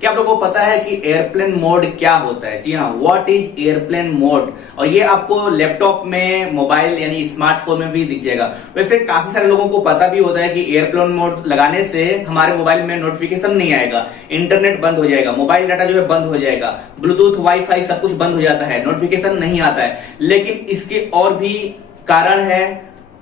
क्या आप लोगों को पता है कि एयरप्लेन मोड क्या होता है? जी हाँ, व्हाट इज एयरप्लेन मोड। और ये आपको लैपटॉप में, मोबाइल यानी स्मार्टफोन में भी दिख जाएगा। वैसे काफी सारे लोगों को पता भी होता है कि एयरप्लेन मोड लगाने से हमारे मोबाइल में नोटिफिकेशन नहीं आएगा, इंटरनेट बंद हो जाएगा, मोबाइल डाटा जो है बंद हो जाएगा, ब्लूटूथ वाईफाई सब कुछ बंद हो जाता है, नोटिफिकेशन नहीं आता है। लेकिन इसके और भी कारण है,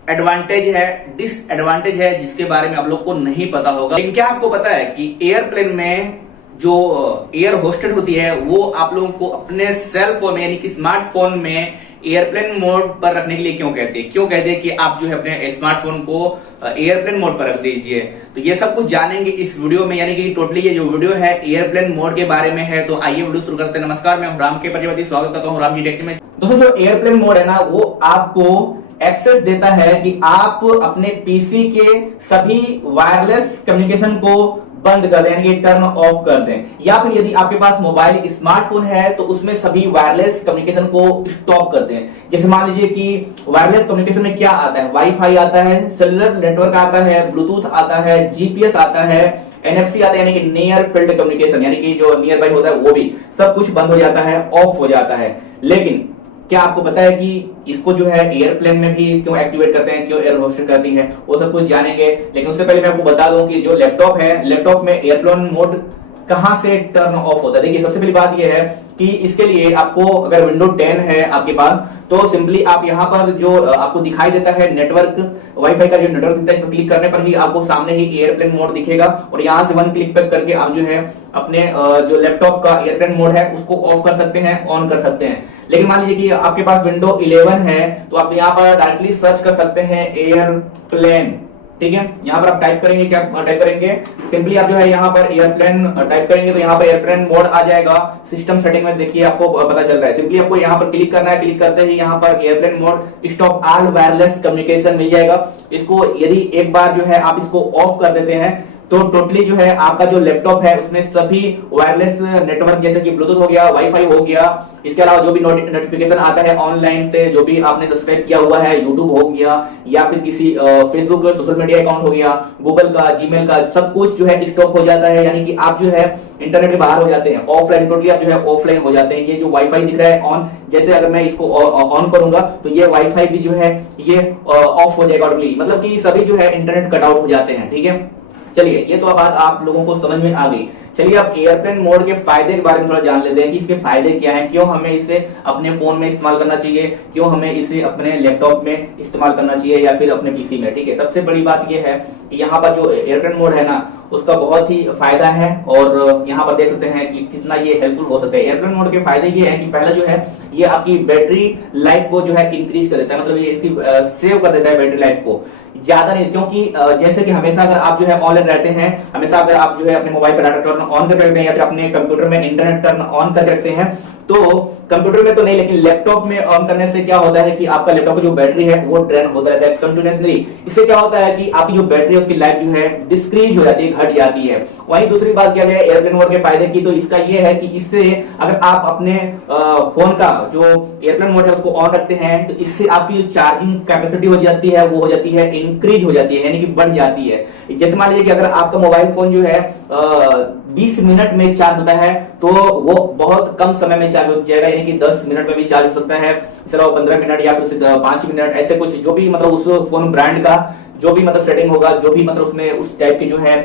एडवांटेज है, डिसएडवांटेज है, जिसके बारे में आप लोग को नहीं पता होगा। लेकिन क्या आपको पता है कि एयरप्लेन में जो एयर होस्टेड होती है वो आप लोगों को अपने सेल फोन में यानी कि स्मार्टफोन में एयरप्लेन मोड पर रखने के लिए क्यों कहते हैं? क्यों कहते हैं कि आप जो है अपने स्मार्टफोन को एयरप्लेन मोड पर रख दीजिए? तो ये सब कुछ जानेंगे इस वीडियो में, यानी कि टोटली ये जो वीडियो है एयरप्लेन मोड के बारे में है। तो आइए वीडियो शुरू करते हैं। नमस्कार, मैं राम के प्रजापति, स्वागत करता हूँ राम जी टेक में। दोस्तों, जो एयरप्लेन मोड है ना, वो आपको एक्सेस देता है कि आप अपने पीसी के सभी वायरलेस कम्युनिकेशन को बंद कर दें, यानी टर्न ऑफ कर दें। या फिर यदि आपके पास मोबाइल स्मार्टफोन है तो उसमें सभी वायरलेस कम्युनिकेशन को स्टॉप कर दें। जैसे मान लीजिए कि वायरलेस कम्युनिकेशन में क्या आता है, वाईफाई आता है, सेलुलर नेटवर्क आता है, ब्लूटूथ आता है, जीपीएस आता है, एनएफसी आता है, यानी कि नियर फील्ड कम्युनिकेशन, यानी कि जो नियर बाई होता है वो भी सब कुछ बंद हो जाता है, ऑफ हो जाता है। लेकिन क्या आपको पता है कि इसको जो है एयरप्लेन में भी क्यों एक्टिवेट करते हैं, क्यों एयर होस्टेड करती है, वो सब कुछ जानेंगे। लेकिन उससे पहले मैं आपको बता दूं कि जो लैपटॉप है, लैपटॉप में एयरप्लेन मोड कहां से टर्न ऑफ होता है। देखिए, सबसे पहली बात यह है कि इसके लिए आपको, अगर विंडो 10 है आपके पास, तो सिंपली आप यहाँ पर जो आपको दिखाई देता है नेटवर्क, वाईफाई का जो नेटवर्क दिखता है, इस पर क्लिक करने पर ही आपको सामने ही एयरप्लेन मोड दिखेगा। और यहाँ से वन क्लिक पर करके आप जो है अपने जो लैपटॉप का एयरप्लेन मोड है उसको ऑफ कर सकते हैं, ऑन कर सकते हैं। लेकिन मान लीजिए कि आपके पास विंडो 11 है तो आप यहाँ पर डायरेक्टली सर्च कर सकते हैं एयरप्लेन। ठीक है, यहाँ पर आप टाइप करेंगे, क्या टाइप करेंगे, सिंपली आप जो है यहाँ पर एयरप्लेन टाइप करेंगे तो यहाँ पर एयरप्लेन मोड आ जाएगा। सिस्टम सेटिंग में देखिए आपको पता चल रहा है। सिंपली आपको यहाँ पर क्लिक करना है, क्लिक करते ही यहाँ पर airplane mode stop all wireless communication मिल जाएगा। इसको यदि एक बार जो है आप इसको ऑफ कर देते हैं तो टोटली जो है आपका जो लैपटॉप है उसमें सभी वायरलेस नेटवर्क जैसे कि ब्लूटूथ हो गया, वाईफाई हो गया, इसके अलावा जो भी नोटिफिकेशन आता है ऑनलाइन से, जो भी आपने सब्सक्राइब किया हुआ है, यूट्यूब हो गया या फिर किसी फेसबुक सोशल मीडिया अकाउंट हो गया, गूगल का, जीमेल का, सब कुछ जो है स्टॉप हो जाता है। यानी कि आप जो है इंटरनेट के बाहर हो जाते हैं, ऑफलाइन, टोटली आप जो है ऑफलाइन हो जाते हैं। ये जो वाईफाई दिख रहा है ऑन, जैसे अगर मैं इसको ऑन करूंगा तो ये वाईफाई भी जो है ये ऑफ हो जाएगा टोटली, मतलब कि सभी जो है इंटरनेट कट आउट हो जाते हैं। ठीक है, चलिए ये तो बात आप लोगों को समझ में आ गई। चलिए अब एयरप्लेन मोड के फायदे के बारे में थोड़ा जान लेते हैं कि इसके फायदे क्या हैं, क्यों हमें इसे अपने फोन में इस्तेमाल करना चाहिए, क्यों हमें इसे अपने लैपटॉप में इस्तेमाल करना चाहिए या फिर अपने पीसी में। ठीक है, सबसे बड़ी बात यह है कि यहाँ पर जो एयरप्लेन मोड है ना, उसका बहुत ही फायदा है और यहाँ पर देख सकते हैं कि कितना ये हेल्पफुल हो सकता है। एयरप्लेन मोड के फायदे ये है कि पहला जो है ये आपकी बैटरी लाइफ को जो है इंक्रीज कर देता है, मतलब ये इसकी सेव कर देता है बैटरी लाइफ को ज्यादा नहीं, क्योंकि जैसे कि हमेशा अगर आप जो है ऑनलाइन रहते हैं, हमेशा अगर आप जो है अपने मोबाइल पर डाटा टर्न ऑन करके रखते हैं या फिर अपने कंप्यूटर में इंटरनेट टर्न ऑन करके रखते हैं, तो कंप्यूटर में तो नहीं लेकिन लैपटॉप में ऑन करने से क्या होता है कि आपका लैपटॉप की जो बैटरी है वो ड्रेन होता रहता है कंटिन्यूअसली। इससे क्या होता है कि आपकी जो बैटरी है उसकी लाइफ जो है डिस्क्रीज हो जाती है, घट जाती है। वहीं दूसरी बात क्या है एयरप्लेन मोड के फायदे की, तो इसका ये है कि इससे अगर आप अपने फोन का जो एयरप्लेन मोड है उसको ऑन रखते हैं तो इससे आपकी जो चार्जिंग कैपेसिटी हो जाती है वो हो जाती है इंक्रीज हो जाती है, यानी कि बढ़ जाती है। जैसे मान लीजिए कि अगर आपका मोबाइल फोन जो है 20 मिनट में चार्ज होता है तो वो बहुत कम समय में चार्ज हो जाएगा, यानी कि 10 मिनट में भी चार्ज हो सकता है, इसके अलावा 15 मिनट या फिर 5 मिनट, ऐसे कुछ जो भी मतलब उस फोन ब्रांड का जो भी मतलब सेटिंग होगा, जो भी मतलब उसमें उस टाइप की जो है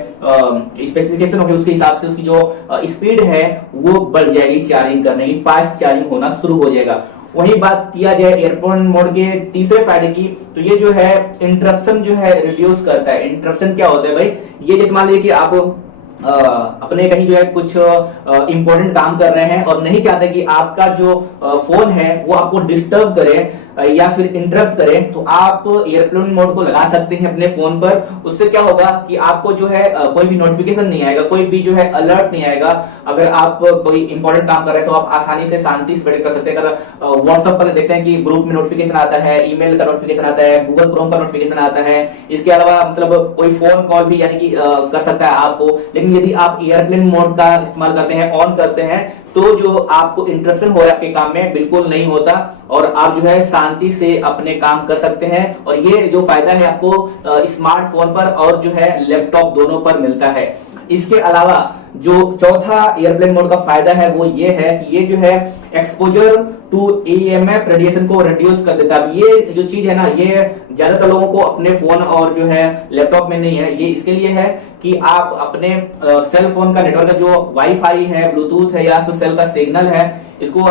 स्पेसिफिकेशन होगी, उसके हिसाब से उसकी जो स्पीड है वो बढ़ जाएगी, चार्जिंग करने की फास्ट चार्जिंग होना शुरू हो जाएगा। वही बात किया जाए एयरप्लेन मोड के तीसरे फायदे की, तो ये जो है इंटरप्शन जो है रिड्यूस करता है। इंटरप्शन क्या होता है भाई, ये जैसे मान लीजिए कि आप अपने कहीं जो है कुछ इंपॉर्टेंट काम कर रहे हैं और नहीं चाहते कि आपका जो फोन है वो आपको डिस्टर्ब करे या फिर इंटरप्ट करे, तो आप एयरप्लेन मोड को लगा सकते हैं अपने फोन पर। उससे क्या होगा कि आपको जो है कोई भी नोटिफिकेशन नहीं आएगा, कोई भी जो है अलर्ट नहीं आएगा। अगर आप कोई इंपॉर्टेंट काम कर रहे हैं तो आप आसानी से शांति से बैठ कर सकते हैं। अगर व्हाट्सएप पर देखते हैं कि ग्रुप में नोटिफिकेशन आता है, ईमेल का नोटिफिकेशन आता है, गूगल क्रोम का नोटिफिकेशन आता है, इसके अलावा मतलब कोई फोन कॉल भी यानी कि कर सकता है आपको। लेकिन यदि आप एयरप्लेन मोड का इस्तेमाल करते हैं, ऑन करते हैं, तो जो आपको इंटरप्शन हो आपके काम में बिल्कुल नहीं होता और आप जो है शांति से अपने काम कर सकते हैं। और ये जो फायदा है आपको स्मार्टफोन पर और जो है लैपटॉप दोनों पर मिलता है। इसके अलावा जो चौथा एयरप्लेन मोड का फायदा है वो ये है कि ये जो है एक्सपोजर टू EMF रेडिएशन को रिड्यूस कर देता है। ये जो चीज है ना, ये ज्यादातर लोगों को अपने फोन और जो है लैपटॉप में नहीं है। ये इसके लिए है कि आप अपने सेल फोन का नेटवर्क जो वाईफाई है, ब्लूटूथ है या फिर सेल का सिग्नल है, इसको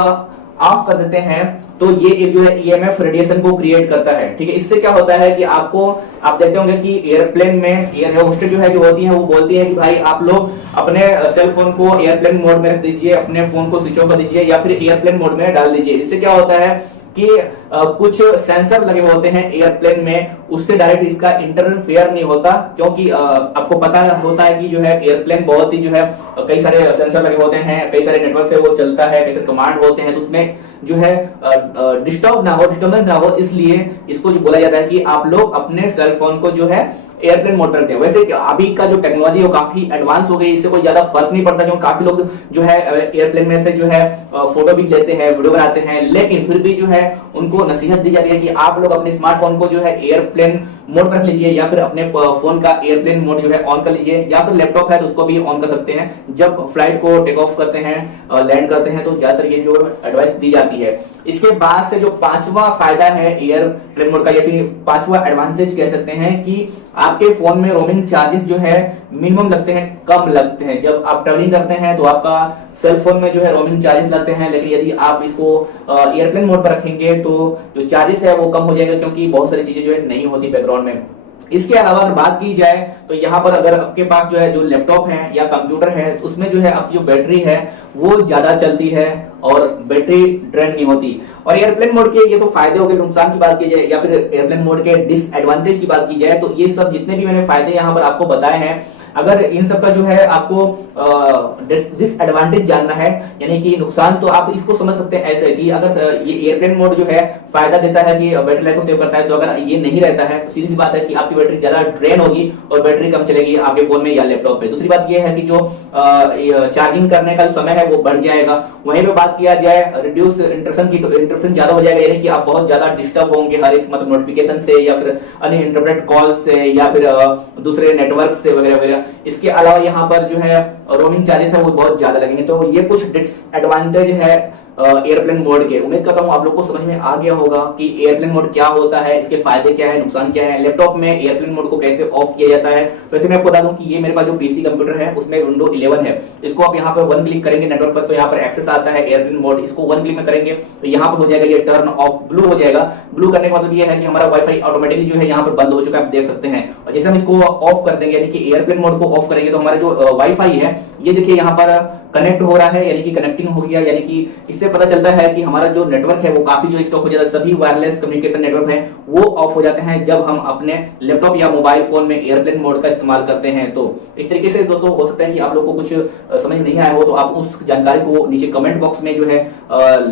ऑफ कर देते हैं तो ये एक जो है EMF रेडिएशन को क्रिएट करता है। ठीक है, इससे क्या होता है कि आप देखते होंगे कि एयरप्लेन में एयर होस्टेस जो है जो होती है वो बोलती है कि भाई आप लोग अपने सेल फोन को एयरप्लेन मोड में रख दीजिए, अपने फोन को स्विच ऑफ कर दीजिए या फिर एयरप्लेन मोड में डाल दीजिए। इससे क्या होता है कि कुछ सेंसर लगे होते हैं एयरप्लेन में, उससे डायरेक्ट इसका इंटरफेयर नहीं होता, क्योंकि आपको पता होता है कि जो है एयरप्लेन बहुत ही जो है कई सारे सेंसर लगे होते हैं, कई सारे नेटवर्क से वो चलता है, कई सारे कमांड होते हैं, तो उसमें जो है डिस्टर्बेंस ना हो, इसलिए इसको जो बोला जाता है कि आप लोग अपने सेल फोन को जो है एयरप्लेन मोड पर रखते हैं। वैसे अभी का जो टेक्नोलॉजी है वो काफी एडवांस हो गई, इससे कोई ज्यादा फर्क नहीं पड़ता, क्योंकि काफी लोग जो है एयरप्लेन में से जो है फोटो भी लेते हैं, वीडियो बनाते हैं, लेकिन फिर भी जो है उनको नसीहत दी जाती है कि आप लोग अपने स्मार्टफोन को जो है एयरप्लेन मोड पर रख लीजिए या फिर अपने फोन का एयरप्लेन मोड जो है ऑन कर लीजिए, या फिर लैपटॉप है तो उसको भी ऑन कर सकते हैं। जब फ्लाइट को टेक ऑफ करते हैं, लैंड करते हैं, तो ज्यादातर ये जो एडवाइस दी जाती है। इसके बाद से जो पांचवा फायदा है एयरप्लेन मोड का, या फिर पांचवा एडवांटेज कह सकते हैं कि आपके फोन में रोमिंग चार्जेस जो है मिनिमम लगते हैं, कम लगते हैं। जब आप ट्रेवलिंग करते हैं तो आपका सेल फोन में जो है रोमिंग चार्जेस लगते हैं, लेकिन यदि आप इसको एयरप्लेन मोड पर रखेंगे तो जो चार्जेस है वो कम हो जाएगा, क्योंकि बहुत सारी चीजें जो है नहीं होती बैकग्राउंड में। इसके अलावा अगर बात की जाए तो यहाँ पर अगर आपके पास जो है जो लैपटॉप है या कंप्यूटर है, उसमें जो है आपकी जो बैटरी है वो ज्यादा चलती है और बैटरी ड्रेन नहीं होती। और एयरप्लेन मोड के ये तो फायदे हो गए, नुकसान की बात की जाए या फिर एयरप्लेन मोड के डिसएडवांटेज की बात की जाए तो ये सब जितने भी मैंने फायदे यहाँ पर आपको बताए हैं, अगर इन सब का जो है आपको डिसएडवांटेज जानना है, यानी कि नुकसान, तो आप इसको समझ सकते हैं ऐसे कि अगर ये एयरप्लेन मोड जो है फायदा देता है कि बैटरी लाइफ को सेव करता है, तो अगर ये नहीं रहता है तो सीधी सी बात है कि आपकी बैटरी ज्यादा ड्रेन होगी और बैटरी कम चलेगी आपके फोन में या लैपटॉप पे। दूसरी बात यह है कि जो चार्जिंग करने का समय है वो बढ़ जाएगा। वहीं पे बात किया जाए रिड्यूस इंटरप्शन ज्यादा हो जाएगा, यानी कि आप बहुत ज्यादा डिस्टर्ब होंगे हर एक मतलब नोटिफिकेशन से या फिर अनइंटरप्टेड कॉल से या फिर दूसरे नेटवर्क से वगैरह वगैरह। इसके अलावा यहाँ पर जो है रोमिंग चार्जेस है वो बहुत ज्यादा लगेंगे। तो ये कुछ डिसएडवांटेज है एयरप्लेन मोड के। उम्मीद करता हूं आप लोग को समझ में आ गया होगा कि एयरप्लेन मोड क्या होता है, इसके फायदे क्या है, नुकसान क्या है, लैपटॉप में एयरप्लेन मोड को कैसे ऑफ किया जाता है। वैसे मैं आपको बता दूं कि ये मेरे पास जो पीसी कंप्यूटर है उसमें विंडो 11 है। इसको आप यहाँ पर वन क्लिक करेंगे नेटवर्क पर तो यहाँ पर एक्सेस आता है एयरप्लेन मोड। इसको वन क्लिक में करेंगे तो यहाँ पर हो जाएगा ये टर्न ऑफ, ब्लू हो जाएगा। ब्लू करने का मतलब ये है कि हमारा वाईफाई ऑटोमेटिकली जो है यहाँ पर बंद हो चुका है, आप देख सकते हैं। और जैसे हम इसको ऑफ कर देंगे यानी कि एयरप्लेन मोड को ऑफ करेंगे तो हमारा जो वाईफाई है ये देखिए यहाँ पर कनेक्ट हो रहा है, यानी कि कनेक्टिंग हो गया। यानी कि इससे पता चलता है कि हमारा जो नेटवर्क है वो काफी जो स्टॉप हो जाता है। सभी वायरलेस कम्युनिकेशन नेटवर्क है वो ऑफ हो जाते हैं जब हम अपने लैपटॉप या मोबाइल फोन में एयरप्लेन मोड का इस्तेमाल करते हैं। तो इस तरीके से दोस्तों हो सकता है कि आप लोग को कुछ समझ नहीं आया हो, तो आप उस जानकारी को नीचे कमेंट बॉक्स में जो है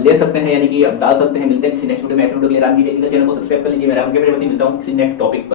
ले सकते हैं, यानी कि डाल सकते हैं। मिलते हैं किसी नेक्स्ट वीडियो में। ऐसे वीडियो के लिए राम जी टेक्निकल चैनल को सब्सक्राइब कर लीजिए। मैं राम के मिलता हूँ किसी नेक्स्ट टॉपिक पर।